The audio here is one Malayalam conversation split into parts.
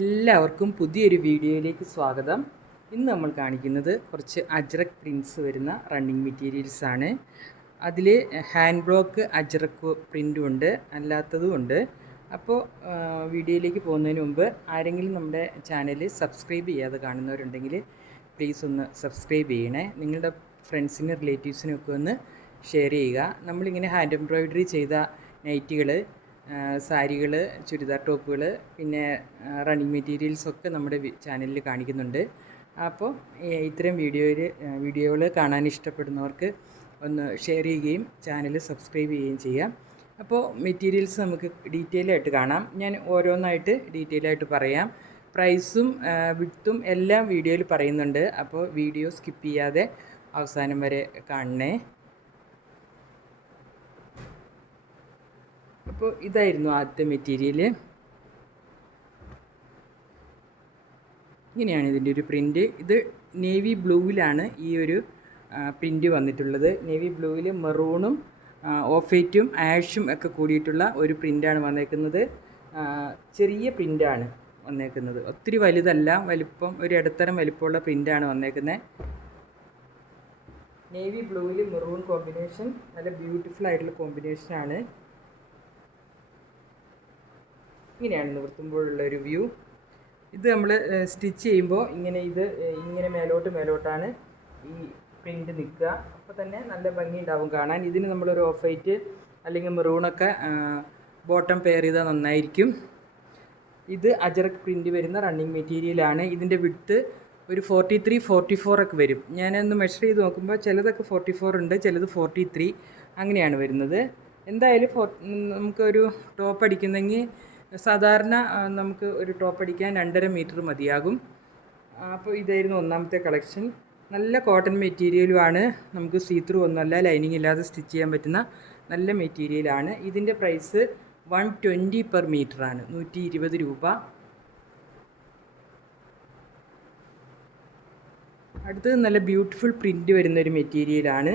എല്ലാവർക്കും പുതിയൊരു വീഡിയോയിലേക്ക് സ്വാഗതം. ഇന്ന് നമ്മൾ കാണിക്കുന്നത് കുറച്ച് അജ്രക് പ്രിൻറ്റ്സ് വരുന്ന റണ്ണിങ് മെറ്റീരിയൽസാണ്. അതിൽ ഹാൻഡ് ബ്ലോക്ക് അജ്രക് പ്രിൻറ്റും ഉണ്ട്, അല്ലാത്തതും ഉണ്ട്. അപ്പോൾ വീഡിയോയിലേക്ക് പോകുന്നതിന് മുമ്പ് ആരെങ്കിലും നമ്മുടെ ചാനൽ സബ്സ്ക്രൈബ് ചെയ്യാതെ കാണുന്നവരുണ്ടെങ്കിൽ പ്ലീസ് ഒന്ന് സബ്സ്ക്രൈബ് ചെയ്യണേ. നിങ്ങളുടെ ഫ്രണ്ട്സിനും റിലേറ്റീവ്സിനും ഒക്കെ ഒന്ന് ഷെയർ ചെയ്യുക. നമ്മളിങ്ങനെ ഹാൻഡ് എംബ്രോയ്ഡറി ചെയ്ത നൈറ്റികൾ, സാരികൾ, ചുരിദാർ ടോപ്പുകൾ, പിന്നെ റണ്ണിങ് മെറ്റീരിയൽസൊക്കെ നമ്മുടെ ചാനലിൽ കാണിക്കുന്നുണ്ട്. അപ്പോൾ ഇത്തരം വീഡിയോകൾ കാണാൻ ഇഷ്ടപ്പെടുന്നവർക്ക് ഒന്ന് ഷെയർ ചെയ്യുകയും ചാനൽ സബ്സ്ക്രൈബ് ചെയ്യുകയും ചെയ്യാം. അപ്പോൾ മെറ്റീരിയൽസ് നമുക്ക് ഡീറ്റെയിൽ ആയിട്ട് കാണാം. ഞാൻ ഓരോന്നായിട്ട് ഡീറ്റെയിൽ ആയിട്ട് പറയാം. പ്രൈസും വിഡ്ത്തും എല്ലാം വീഡിയോയിൽ പറയുന്നുണ്ട്. അപ്പോൾ വീഡിയോ സ്കിപ്പ് ചെയ്യാതെ അവസാനം വരെ കാണണേ. അപ്പോൾ ഇതായിരുന്നു ആദ്യത്തെ മെറ്റീരിയൽ. ഇങ്ങനെയാണ് ഇതിൻ്റെ ഒരു പ്രിൻറ്റ്. ഇത് നേവി ബ്ലൂവിലാണ് ഈ ഒരു പ്രിൻറ്റ് വന്നിട്ടുള്ളത്. നേവി ബ്ലൂവിൽ മെറൂണും ഓഫ് വൈറ്റും ആഷും ഒക്കെ കൂടിയിട്ടുള്ള ഒരു പ്രിൻ്റാണ് വന്നേക്കുന്നത്. ചെറിയ പ്രിൻ്റാണ് വന്നേക്കുന്നത്, ഒത്തിരി വലുതല്ല, വലിപ്പം ഒരു ഇടത്തരം വലിപ്പമുള്ള പ്രിൻ്റാണ് വന്നേക്കുന്നത്. നേവി ബ്ലൂവിൽ മെറൂൺ കോമ്പിനേഷൻ നല്ല ബ്യൂട്ടിഫുൾ ആയിട്ടുള്ള കോമ്പിനേഷനാണ്. ഇങ്ങനെയാണ് നിവർത്തുമ്പോഴുള്ള ഒരു വ്യൂ. ഇത് നമ്മൾ സ്റ്റിച്ച് ചെയ്യുമ്പോൾ ഇങ്ങനെ മേലോട്ടാണ് ഈ പ്രിൻ്റ് നിൽക്കുക. അപ്പോൾ തന്നെ നല്ല ഭംഗി ഉണ്ടാവും കാണാൻ. ഇതിന് നമ്മളൊരു ഓഫ് വൈറ്റ് അല്ലെങ്കിൽ മെറൂണൊക്കെ ബോട്ടം പെയർ ചെയ്താൽ നന്നായിരിക്കും. ഇത് അജ്രക് പ്രിൻ്റ് വരുന്ന റണ്ണിങ് മെറ്റീരിയലാണ്. ഇതിൻ്റെ വിഡ്ത്ത് ഒരു 43, 44 ഒക്കെ വരും. ഞാനൊന്ന് മെഷർ ചെയ്ത് നോക്കുമ്പോൾ ചിലതൊക്കെ 44 ഉണ്ട്, ചിലത് 43 അങ്ങനെയാണ് വരുന്നത്. എന്തായാലും നമുക്കൊരു ടോപ്പ് അടിക്കുന്നെങ്കിൽ സാധാരണ നമുക്ക് ഒരു ടോപ്പ് അടിക്കാൻ 2.5 മീറ്റർ മതിയാകും. അപ്പോൾ ഇതായിരുന്നു ഒന്നാമത്തെ കളക്ഷൻ. നല്ല കോട്ടൺ മെറ്റീരിയലുമാണ്, നമുക്ക് സീത്രൂ ഒന്നുമല്ല, ലൈനിങ് ഇല്ലാതെ സ്റ്റിച്ച് ചെയ്യാൻ പറ്റുന്ന നല്ല മെറ്റീരിയലാണ്. ഇതിൻ്റെ പ്രൈസ് 120 പെർ മീറ്ററാണ്, 120 രൂപ. അടുത്തത് നല്ല ബ്യൂട്ടിഫുൾ പ്രിൻ്റ് വരുന്നൊരു മെറ്റീരിയലാണ്.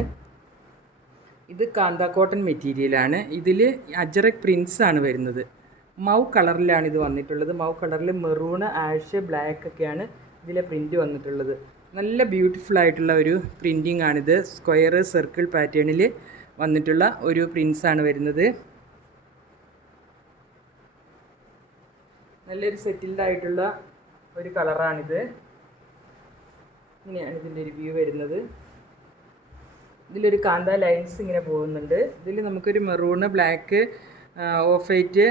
ഇത് കാന്ത കോട്ടൺ മെറ്റീരിയലാണ്. ഇതിൽ അജ്രക് പ്രിൻറ്റ്സ് ആണ് വരുന്നത്. മൗ കളറിലാണ് ഇത് വന്നിട്ടുള്ളത്. മൗ കളറിൽ മെറൂണ്, ആഷ്, ബ്ലാക്ക് ഒക്കെയാണ് ഇതിലെ പ്രിൻ്റ് വന്നിട്ടുള്ളത്. നല്ല ബ്യൂട്ടിഫുൾ ആയിട്ടുള്ള ഒരു പ്രിൻറ്റിങ് ആണിത്. സ്ക്വയർ, സർക്കിൾ പാറ്റേണിൽ വന്നിട്ടുള്ള ഒരു പ്രിൻറ്റ്സാണ് വരുന്നത്. നല്ലൊരു സെറ്റിൽഡ് ആയിട്ടുള്ള ഒരു കളറാണിത്. ഇങ്ങനെയാണ് ഇതിൻ്റെ ഒരു വ്യൂ വരുന്നത്. ഇതിലൊരു കാന്ത ലൈൻസ് ഇങ്ങനെ പോകുന്നുണ്ട്. ഇതിൽ നമുക്കൊരു മെറൂണ്, ബ്ലാക്ക്, ഓഫ് വൈറ്റ്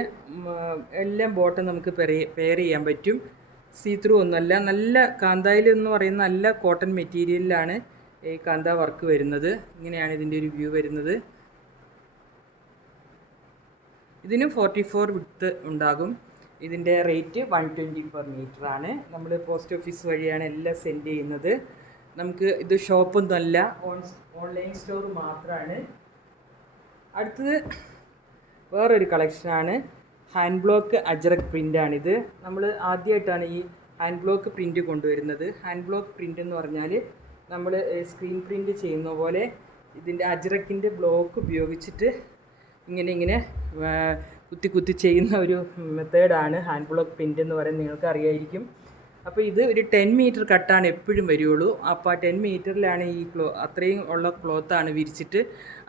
എല്ലാം ബോട്ടം നമുക്ക് പെയർ ചെയ്യാൻ പറ്റും. സീത്രൂ ഒന്നുമല്ല, നല്ല കാന്തായിൽ എന്ന് പറയുന്ന നല്ല കോട്ടൺ മെറ്റീരിയലിലാണ് ഈ കാന്ത വർക്ക് വരുന്നത്. ഇങ്ങനെയാണ് ഇതിൻ്റെ ഒരു വ്യൂ വരുന്നത്. ഇതിന് 44 വിഡ്ത്ത് ഉണ്ടാകും. ഇതിൻ്റെ റേറ്റ് 120 പെർ മീറ്ററാണ്. നമ്മൾ പോസ്റ്റ് ഓഫീസ് വഴിയാണ് എല്ലാം സെൻഡ് ചെയ്യുന്നത്. നമുക്ക് ഇത് ഷോപ്പൊന്നുമല്ല, ഓൺലൈൻ സ്റ്റോർ മാത്രമാണ്. അടുത്തത് വേറൊരു കളക്ഷനാണ്. ഹാൻഡ് ബ്ലോക്ക് അജ്രക് പ്രിൻ്റാണിത്. നമ്മൾ ആദ്യമായിട്ടാണ് ഈ ഹാൻഡ് ബ്ലോക്ക് പ്രിൻ്റ് കൊണ്ടുവരുന്നത്. ഹാൻഡ് ബ്ലോക്ക് പ്രിൻ്റ് എന്ന് പറഞ്ഞാൽ നമ്മൾ സ്ക്രീൻ പ്രിൻ്റ് ചെയ്യുന്ന പോലെ ഇതിൻ്റെ അജ്രക്കിൻ്റെ ബ്ലോക്ക് ഉപയോഗിച്ചിട്ട് ഇങ്ങനെ കുത്തി ചെയ്യുന്ന ഒരു മെത്തേഡാണ് ഹാൻഡ് ബ്ലോക്ക് പ്രിൻ്റ് എന്ന് പറയുന്നത്. നിങ്ങൾക്ക് അറിയായിരിക്കും. അപ്പോൾ ഇത് ഒരു 10 മീറ്റർ കട്ടാണ് എപ്പോഴും വരുള്ളൂ. അപ്പോൾ ആ 10 മീറ്ററിലാണ് ഈ അത്രയും ഉള്ള ക്ലോത്താണ് വിരിച്ചിട്ട്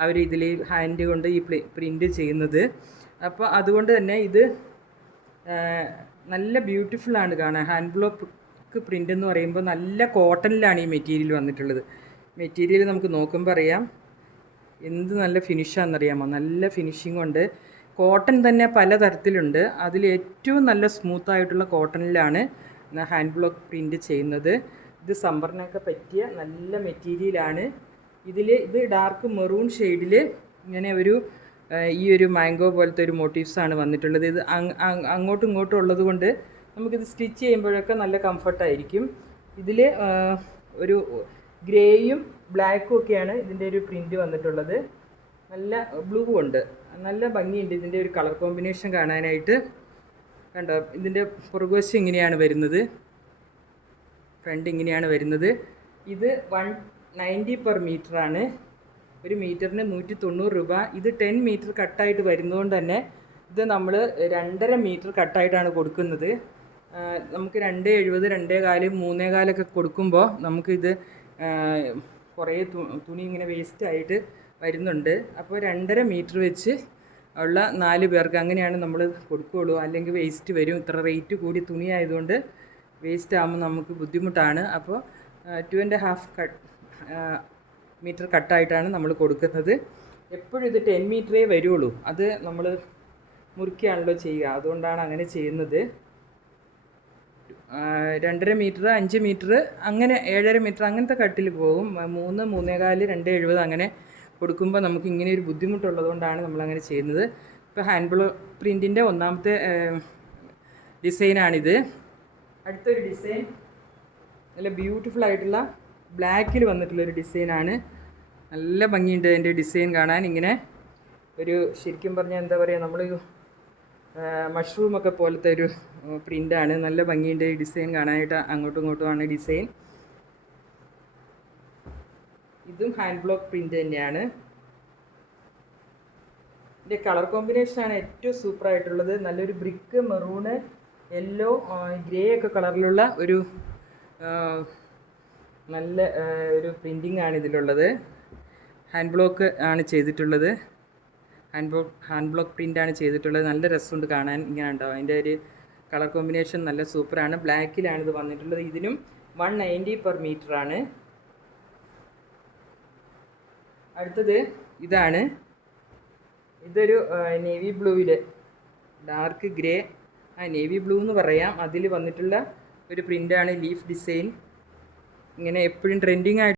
അവർ ഇതിൽ ഹാൻഡ് കൊണ്ട് ഈ പ്രിൻ്റ് ചെയ്യുന്നത്. അപ്പോൾ അതുകൊണ്ട് തന്നെ ഇത് നല്ല ബ്യൂട്ടിഫുള്ളാണ് കാണാൻ. ഹാൻഡ് ബ്ലോക്ക് പ്രിൻ്റ് എന്ന് പറയുമ്പോൾ നല്ല കോട്ടണിലാണ് ഈ മെറ്റീരിയൽ വന്നിട്ടുള്ളത്. മെറ്റീരിയൽ നമുക്ക് നോക്കുമ്പോൾ അറിയാം എന്ത് നല്ല ഫിനിഷാണെന്നറിയാമോ. നല്ല ഫിനിഷിംഗ് ഉണ്ട്. കോട്ടൺ തന്നെ പലതരത്തിലുണ്ട്. അതിൽ ഏറ്റവും നല്ല സ്മൂത്തായിട്ടുള്ള കോട്ടണിലാണ് ഹാൻഡ് ബ്ലോക്ക് പ്രിൻ്റ് ചെയ്യുന്നത്. ഇത് സമ്മറിനൊക്കെ പറ്റിയ നല്ല മെറ്റീരിയലാണ്. ഇത് ഡാർക്ക് മെറൂൺ ഷെയ്ഡിൽ ഇങ്ങനെ ഈ ഒരു മാംഗോ പോലത്തെ ഒരു മോട്ടീവ്സാണ് വന്നിട്ടുള്ളത്. ഇത് അങ്ങോട്ടും ഇങ്ങോട്ടും ഉള്ളത് കൊണ്ട് നമുക്കിത് സ്റ്റിച്ച് ചെയ്യുമ്പോഴൊക്കെ നല്ല കംഫർട്ടായിരിക്കും. ഇതിൽ ഒരു ഗ്രേയും ബ്ലാക്കും ഒക്കെയാണ് ഇതിൻ്റെ ഒരു പ്രിൻ്റ് വന്നിട്ടുള്ളത്. നല്ല ബ്ലൂ ഉണ്ട്, നല്ല ഭംഗിയുണ്ട് ഇതിൻ്റെ ഒരു കളർ കോമ്പിനേഷൻ കാണാനായിട്ട്. കണ്ടോ, ഇതിൻ്റെ പുറകുവശം ഇങ്ങനെയാണ് വരുന്നത്, ഫ്രണ്ട് ഇങ്ങനെയാണ് വരുന്നത്. ഇത് 190 പെർ മീറ്ററാണ്. ഒരു മീറ്ററിന് 190 രൂപ. ഇത് 10 മീറ്റർ കട്ടായിട്ട് വരുന്നതുകൊണ്ട് തന്നെ ഇത് നമ്മൾ 2.5 മീറ്റർ കട്ടായിട്ടാണ് കൊടുക്കുന്നത്. നമുക്ക് 2,70, 2,4, 3,4 കൊടുക്കുമ്പോൾ നമുക്കിത് കുറേ തുണി ഇങ്ങനെ വേസ്റ്റായിട്ട് വരുന്നുണ്ട്. അപ്പോൾ 2.5 മീറ്റർ വെച്ച് ഉള്ള 4 പേർക്ക് അങ്ങനെയാണ് നമ്മൾ കൊടുക്കുകയുള്ളൂ. അല്ലെങ്കിൽ വേസ്റ്റ് വരും. ഇത്ര റേറ്റ് കൂടി തുണി ആയതുകൊണ്ട് വേസ്റ്റ് ആകുമ്പോൾ നമുക്ക് ബുദ്ധിമുട്ടാണ്. അപ്പോൾ 2.5 മീറ്റർ കട്ടായിട്ടാണ് നമ്മൾ കൊടുക്കുന്നത്. എപ്പോഴും ഇത് 10 മീറ്ററേ വരുള്ളൂ. അത് നമ്മൾ മുറിക്കുകയാണല്ലോ ചെയ്യുക, അതുകൊണ്ടാണ് അങ്ങനെ ചെയ്യുന്നത്. 2.5 മീറ്റർ, 5 മീറ്റർ, അങ്ങനെ 7.5 മീറ്റർ അങ്ങനത്തെ കട്ടിൽ പോകും. 3, 3.25, 2.70 അങ്ങനെ കൊടുക്കുമ്പോൾ നമുക്ക് ഇങ്ങനെ ഒരു ബുദ്ധിമുട്ടുള്ളതുകൊണ്ടാണ് നമ്മളങ്ങനെ ചെയ്യുന്നത്. ഇപ്പോൾ ഹാൻഡ് ബ്ലോക്ക് പ്രിൻറ്റിൻ്റെ ഒന്നാമത്തെ ഡിസൈനാണിത്. അടുത്തൊരു ഡിസൈൻ നല്ല ബ്യൂട്ടിഫുൾ ആയിട്ടുള്ള ബ്ലാക്കിൽ വന്നിട്ടുള്ളൊരു ഡിസൈനാണ്. നല്ല ഭംഗിയുണ്ട് അതിൻ്റെ ഡിസൈൻ കാണാൻ. ഇങ്ങനെ ഒരു ശരിക്കും പറഞ്ഞാൽ എന്താ പറയുക, നമ്മൾ മഷ്റൂമൊക്കെ പോലത്തെ ഒരു പ്രിൻ്റാണ്. നല്ല ഭംഗിയുണ്ട് ഈ ഡിസൈൻ കാണാനായിട്ട്. അങ്ങോട്ടും ഇങ്ങോട്ടുമാണ് ഡിസൈൻ. ഇതും ഹാൻഡ് ബ്ലോക്ക് പ്രിൻ്റ് തന്നെയാണ്. ഇതിൻ്റെ കളർ കോമ്പിനേഷനാണ് ഏറ്റവും സൂപ്പറായിട്ടുള്ളത്. നല്ലൊരു ബ്രിക്ക്, മെറൂണ്, യെല്ലോ, ഗ്രേ ഒക്കെ കളറിലുള്ള ഒരു നല്ല ഒരു പ്രിൻറ്റിംഗ് ആണ് ഇതിലുള്ളത്. ഹാൻഡ് ബ്ലോക്ക് ആണ് ചെയ്തിട്ടുള്ളത്. ഹാൻഡ് ബ്ലോക്ക് പ്രിൻ്റാണ് ചെയ്തിട്ടുള്ളത്. നല്ല രസമുണ്ട് കാണാൻ. ഇങ്ങനെ ഉണ്ടാവും. അതിൻ്റെ ഒരു കളർ കോമ്പിനേഷൻ നല്ല സൂപ്പറാണ്. ബ്ലാക്കിലാണ് ഇത് വന്നിട്ടുള്ളത്. ഇതിനും 190 per മീറ്റർ ആണ്. അടുത്തത് ഇതാണ്. ഇതൊരു നേവി ബ്ലൂവിൽ, ഡാർക്ക് ഗ്രേ, നേവി ബ്ലൂ എന്ന് പറയാം, അതിൽ വന്നിട്ടുള്ള ഒരു പ്രിൻ്റാണ്. Leaf design. ഇങ്ങനെ എപ്പോഴും ട്രെൻഡിങ് ആയിട്ട്